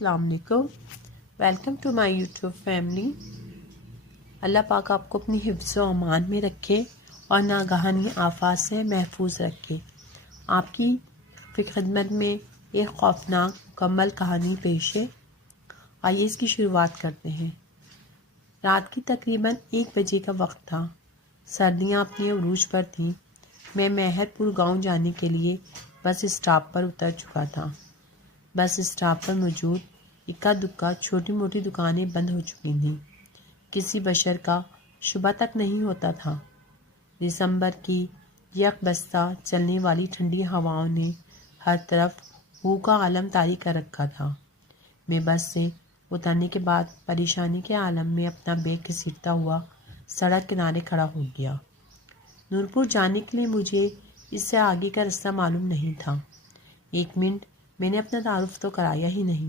السلام علیکم، welcome to my YouTube family. Allah پاک آپ کو اپنی حفظ و امان میں رکھے اور ناگہانی آفات سے محفوظ رکھے۔ آپ کی خدمت میں ایک خوفناک مکمل کہانی پیش ہے۔ آئیے اس کی شروعات کرتے ہیں۔ رات کی تقریباً 1 بجے کا وقت تھا۔ سردیاں اپنے عروج پر تھیں۔ میں مہر پور گاؤں جانے کے لیے بس اسٹاپ پر اتر چکا تھا۔ بس اسٹاپ پر موجود اکا دکا چھوٹی موٹی دکانیں بند ہو چکی تھیں۔ کسی بشر کا شبہ تک نہیں ہوتا تھا۔ دسمبر کی یک بستہ چلنے والی ٹھنڈی ہواؤں نے ہر طرف بو کا عالم طاری کر رکھا تھا۔ میں بس سے اترنے کے بعد پریشانی کے عالم میں اپنا بیگ گھسیٹتا ہوا سڑک کنارے کھڑا ہو گیا۔ نورپور جانے کے لیے مجھے اس سے آگے کا راستہ معلوم نہیں تھا۔ 1 منٹ میں نے اپنا تعارف تو کرایا ہی نہیں۔